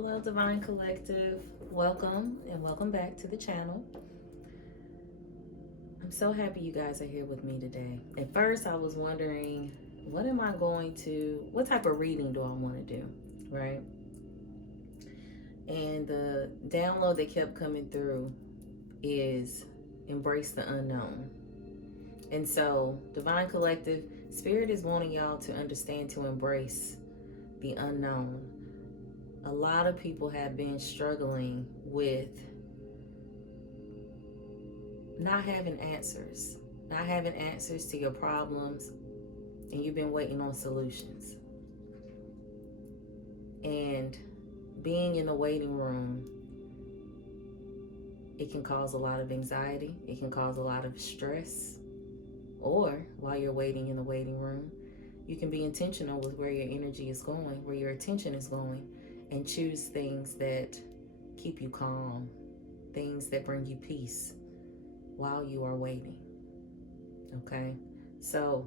Hello, Divine Collective. Welcome and welcome back to the channel. I'm so happy you guys are here with me today. At first, I was wondering, what type of reading do I want to do, right? And the download that kept coming through is embrace the unknown. And so, Divine Collective, Spirit is wanting y'all to understand to embrace the unknown. A lot of people have been struggling with not having answers to your problems, and you've been waiting on solutions. And being in the waiting room, it can cause a lot of anxiety, it can cause a lot of stress. Or while you're waiting in the waiting room, you can be intentional with where your energy is going, where your attention is going, and choose things that keep you calm, things that bring you peace while you are waiting. Okay, so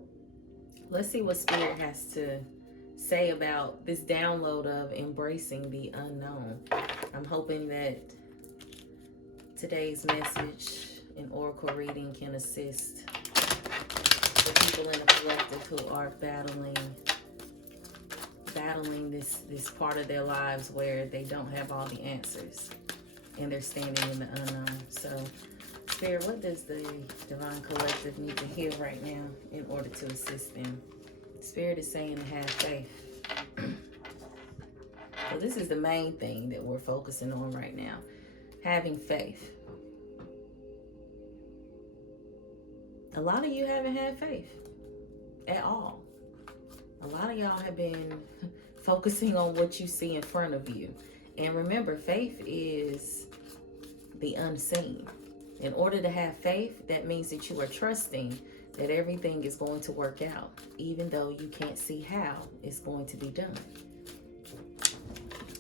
let's see what Spirit has to say about this download of embracing the unknown. I'm hoping that today's message and oracle reading can assist the people in the collective who are battling this part of their lives where they don't have all the answers and they're standing in the unknown. So, Spirit, what does the Divine Collective need to hear right now in order to assist them? Spirit is saying to have faith. So this is the main thing that we're focusing on right now. Having faith. A lot of you haven't had faith at all. A lot of y'all have been focusing on what you see in front of you. And remember, faith is the unseen. In order to have faith, that means that you are trusting that everything is going to work out, even though you can't see how it's going to be done.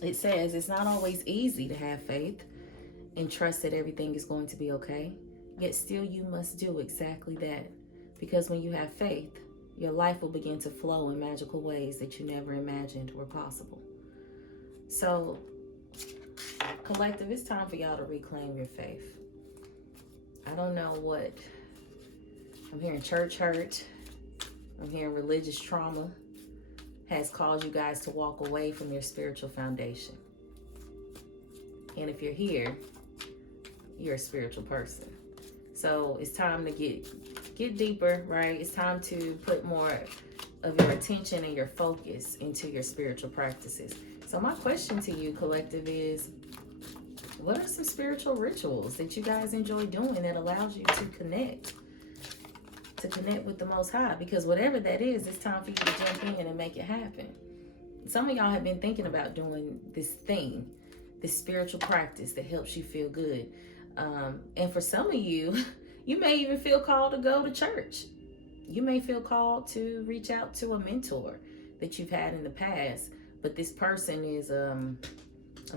It says it's not always easy to have faith and trust that everything is going to be okay. Yet still you must do exactly that. Because when you have faith, your life will begin to flow in magical ways that you never imagined were possible. So, collective, it's time for y'all to reclaim your faith. I don't know what. I'm hearing church hurt. I'm hearing religious trauma has caused you guys to walk away from your spiritual foundation. And if you're here, you're a spiritual person. So it's time to get deeper, right? It's time to put more of your attention and your focus into your spiritual practices. So my question to you, collective, is what are some spiritual rituals that you guys enjoy doing that allows you to connect with the Most High? Because whatever that is, it's time for you to jump in and make it happen. Some of y'all have been thinking about doing this thing, this spiritual practice that helps you feel good. And for some of you, you may even feel called to go to church. You may feel called to reach out to a mentor that you've had in the past, but this person is, I'm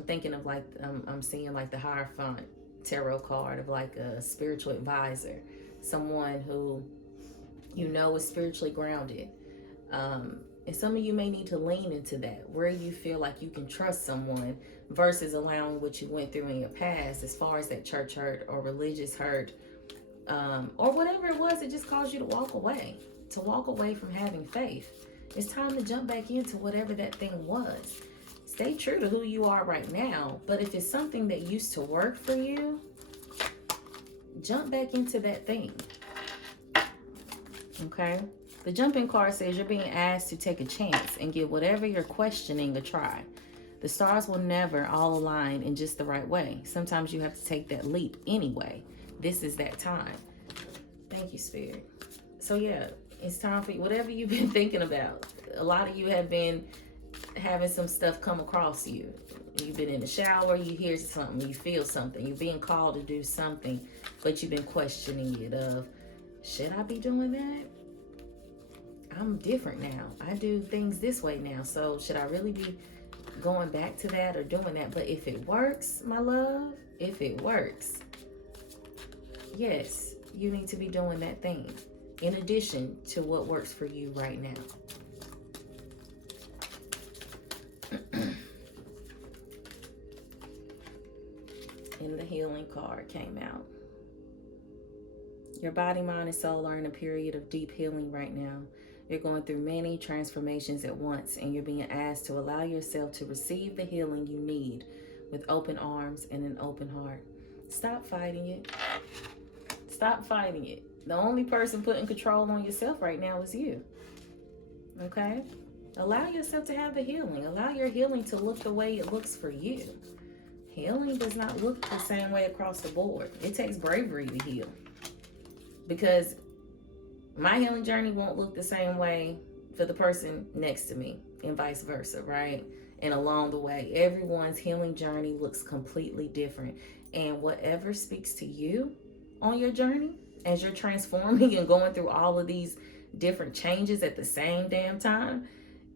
thinking of like, I'm seeing like the Hierophant tarot card of like a spiritual advisor, someone who you know is spiritually grounded. And some of you may need to lean into that, where you feel like you can trust someone versus allowing what you went through in your past as far as that church hurt or religious hurt, or whatever it was that just caused you to walk away from having faith. It's time to jump back into whatever that thing was. Stay true to who you are right now, but if it's something that used to work for you, jump back into that thing. Okay? The jumping card says you're being asked to take a chance and give whatever you're questioning a try. The stars will never all align in just the right way. Sometimes you have to take that leap anyway. This is that time. Thank you, Spirit. So yeah, it's time for you, whatever you've been thinking about. A lot of you have been having some stuff come across you. You've been in the shower, you hear something, you feel something, you're being called to do something, but you've been questioning it of, should I be doing that? I'm different now. I do things this way now. So should I really be going back to that or doing that? But if it works, my love, if it works, yes, you need to be doing that thing in addition to what works for you right now. And the healing card came out. Your body, mind, and soul are in a period of deep healing right now. You're going through many transformations at once, and you're being asked to allow yourself to receive the healing you need with open arms and an open heart. Stop fighting it. Stop fighting it. The only person putting control on yourself right now is you. Okay? Allow yourself to have the healing. Allow your healing to look the way it looks for you. Healing does not look the same way across the board. It takes bravery to heal. Because my healing journey won't look the same way for the person next to me, and vice versa, right? And along the way, everyone's healing journey looks completely different. And whatever speaks to you on your journey, as you're transforming and going through all of these different changes at the same damn time,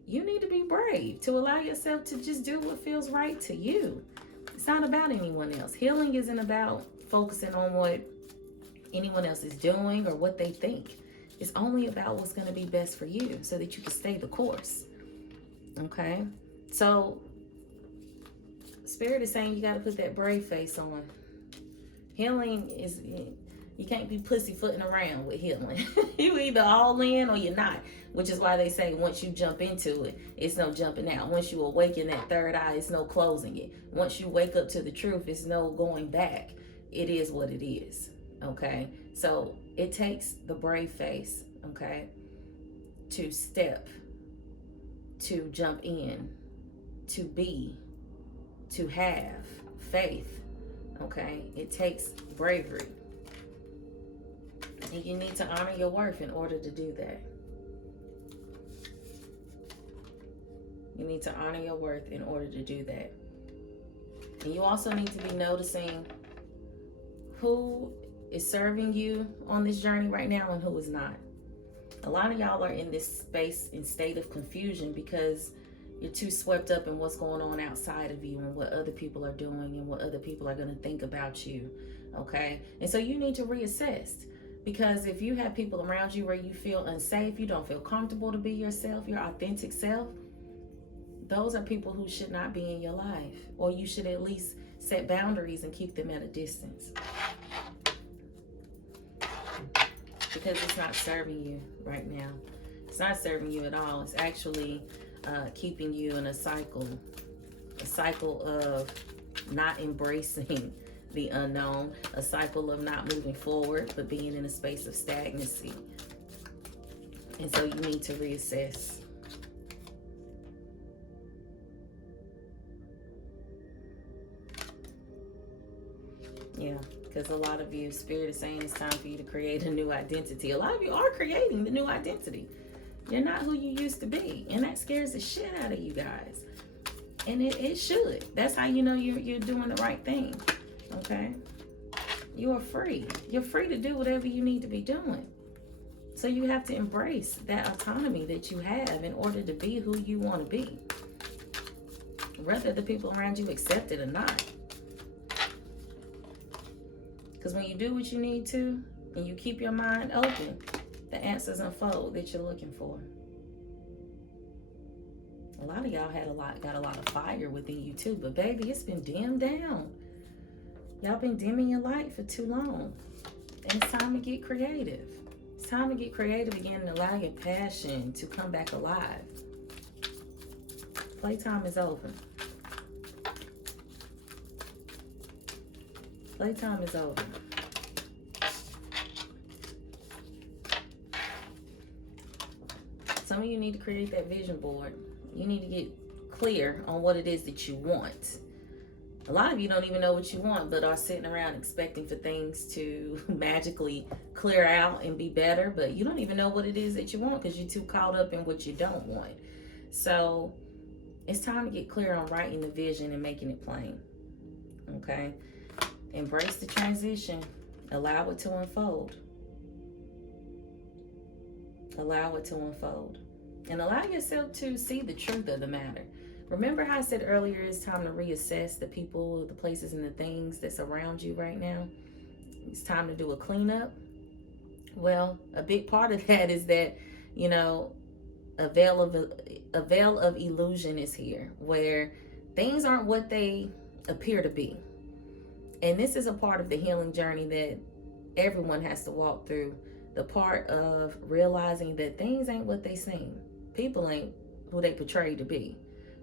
you need to be brave to allow yourself to just do what feels right to you. It's not about anyone else. Healing isn't about focusing on what anyone else is doing or what they think. It's only about what's going to be best for you so that you can stay the course. Okay? So, Spirit is saying you got to put that brave face on. Healing is, you can't be pussyfooting around with healing. You either all in or you're not, which is why they say once you jump into it, it's no jumping out. Once you awaken that third eye, it's no closing it. Once you wake up to the truth, it's no going back. It is what it is. Okay? So it takes the brave face, okay, to step, to jump in, to be, to have faith, okay? It takes bravery. And you need to honor your worth in order to do that. You need to honor your worth in order to do that. And you also need to be noticing who is serving you on this journey right now and who is not. A lot of y'all are in this space and state of confusion because you're too swept up in what's going on outside of you and what other people are doing and what other people are going to think about you. Okay? And so you need to reassess, because if you have people around you where you feel unsafe, you don't feel comfortable to be yourself, your authentic self, those are people who should not be in your life, or you should at least set boundaries and keep them at a distance. Because it's not serving you right now. It's not serving you at all. It's actually keeping you in a cycle of not embracing the unknown, a cycle of not moving forward, but being in a space of stagnancy. And so you need to reassess. Yeah. Because a lot of you, Spirit is saying it's time for you to create a new identity. A lot of you are creating the new identity. You're not who you used to be. And that scares the shit out of you guys. And it should. That's how you know you're doing the right thing. Okay? You are free. You're free to do whatever you need to be doing. So you have to embrace that autonomy that you have in order to be who you want to be. Whether the people around you accept it or not. Because when you do what you need to, and you keep your mind open, the answers unfold that you're looking for. A lot of y'all got a lot of fire within you too, but baby, it's been dimmed down. Y'all been dimming your light for too long. And it's time to get creative. It's time to get creative again and allow your passion to come back alive. Playtime is over. Playtime is over. Some of you need to create that vision board. You need to get clear on what it is that you want. A lot of you don't even know what you want, but are sitting around expecting for things to magically clear out and be better, but you don't even know what it is that you want because you're too caught up in what you don't want. So it's time to get clear on writing the vision and making it plain. Okay? Embrace the transition. Allow it to unfold. Allow it to unfold. And allow yourself to see the truth of the matter. Remember how I said earlier, it's time to reassess the people, the places, and the things that's around you right now? It's time to do a cleanup. Well, a big part of that is that, you know, a veil of illusion is here, where things aren't what they appear to be. And this is a part of the healing journey that everyone has to walk through. The part of realizing that things ain't what they seem. People ain't who they portray to be.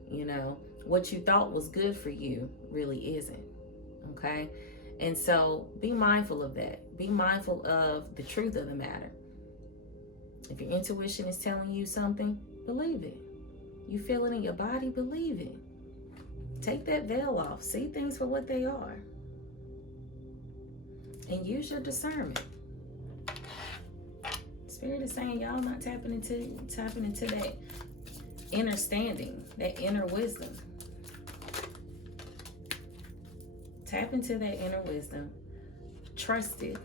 You know, what you thought was good for you really isn't. Okay? And so be mindful of that. Be mindful of the truth of the matter. If your intuition is telling you something, believe it. You feel it in your body, believe it. Take that veil off. See things for what they are. And use your discernment. Spirit is saying y'all not tapping into that understanding, that inner wisdom. Tap into that inner wisdom. Trust it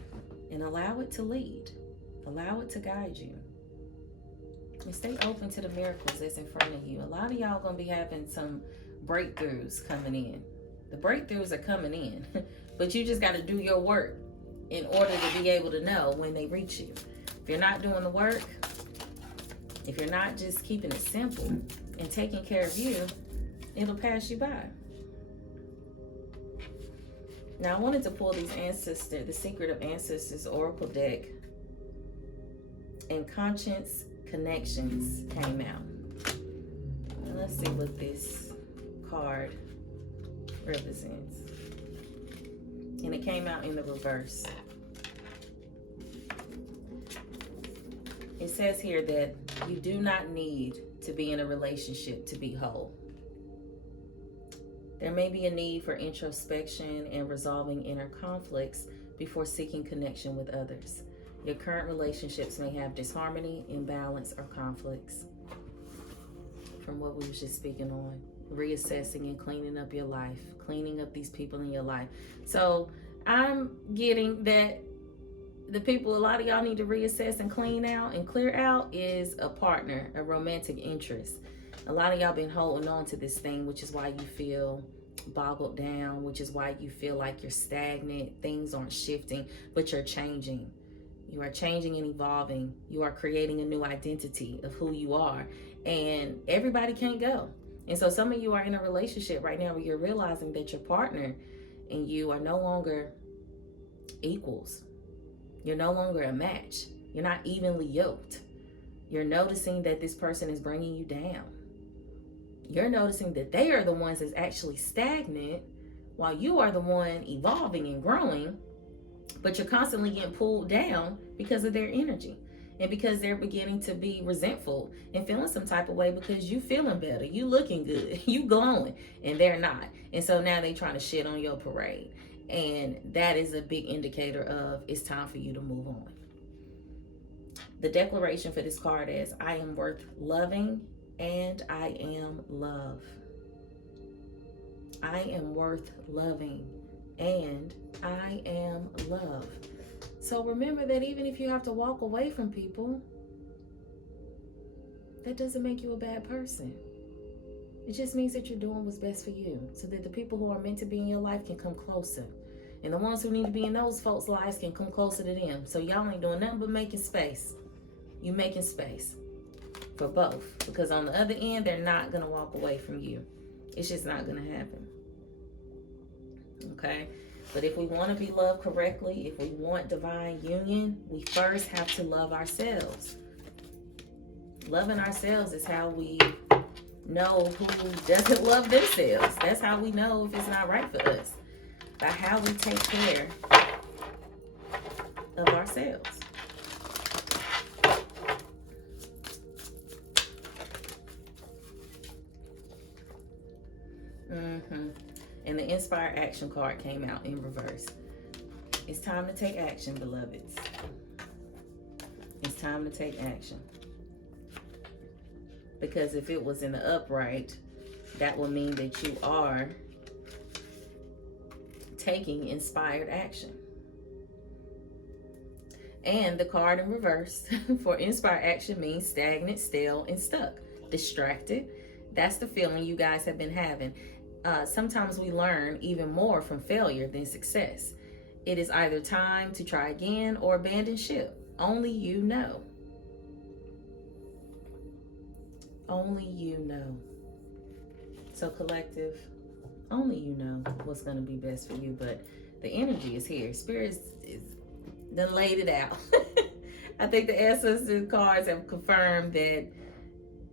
and allow it to lead. Allow it to guide you. And stay open to the miracles that's in front of you. A lot of y'all gonna be having some breakthroughs coming in. The breakthroughs are coming in, but you just got to do your work in order to be able to know when they reach you. If you're not doing the work, if you're not just keeping it simple and taking care of you, it'll pass you by. Now, I wanted to pull these the Secret of Ancestors Oracle deck, and Conscience Connections came out. And let's see what this card represents. And it came out in the reverse. It says here that you do not need to be in a relationship to be whole. There may be a need for introspection and resolving inner conflicts before seeking connection with others. Your current relationships may have disharmony, imbalance, or conflicts. From what we were just speaking on, reassessing and cleaning up your life, cleaning up these people in your life. So I'm getting that the people a lot of y'all need to reassess and clean out and clear out is a partner, a romantic interest. A lot of y'all been holding on to this thing, which is why you feel boggled down, which is why you feel like you're stagnant. Things aren't shifting, but you're changing. You are changing and evolving. You are creating a new identity of who you are. And everybody can't go. And so some of you are in a relationship right now where you're realizing that your partner and you are no longer equals. You're no longer a match. You're not evenly yoked. You're noticing that this person is bringing you down. You're noticing that they are the ones that's actually stagnant while you are the one evolving and growing, but you're constantly getting pulled down because of their energy and because they're beginning to be resentful and feeling some type of way because you feeling better, you looking good, you glowing, and they're not. And so now they trying to shit on your parade. And that is a big indicator of it's time for you to move on. The declaration for this card is, I am worth loving and I am love. I am worth loving and I am love. So remember that even if you have to walk away from people, that doesn't make you a bad person. It just means that you're doing what's best for you so that the people who are meant to be in your life can come closer. And the ones who need to be in those folks' lives can come closer to them. So y'all ain't doing nothing but making space. You making space for both. Because on the other end, they're not going to walk away from you. It's just not going to happen. Okay? But if we want to be loved correctly, if we want divine union, we first have to love ourselves. Loving ourselves is how we know who doesn't love themselves. That's how we know if it's not right for us. By how we take care of ourselves. And the Inspire Action card came out in reverse. It's time to take action, beloveds. It's time to take action. Because if it was in the upright, that would mean that you are taking inspired action. And the card in reverse for inspired action means stagnant, stale, and stuck. Distracted. That's the feeling you guys have been having. Sometimes we learn even more from failure than success. It is either time to try again or abandon ship. Only you know. Only you know. So collective, only you know what's going to be best for you. But The energy is here. Spirit is done laid it out. I think the ancestor cards have confirmed that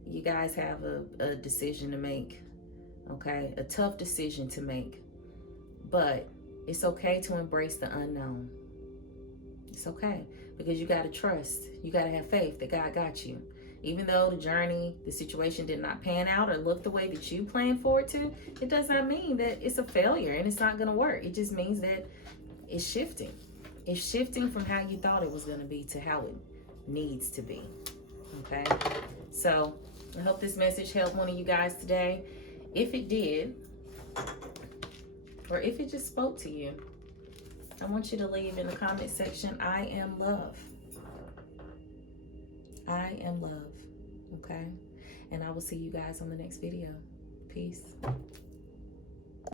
you guys have a decision to make. Okay, a tough decision to make, but it's okay to embrace the unknown. It's okay, because you got to trust, you got to have faith that God got you. Even though the journey, the situation did not pan out or look the way that you planned for it to, it does not mean that it's a failure and it's not going to work. It just means that it's shifting. It's shifting from how you thought it was going to be to how it needs to be. Okay, so I hope this message helped one of you guys today. If it did, or if it just spoke to you, I want you to leave in the comment section, I am love. I am love. Okay? And I will see you guys on the next video. Peace.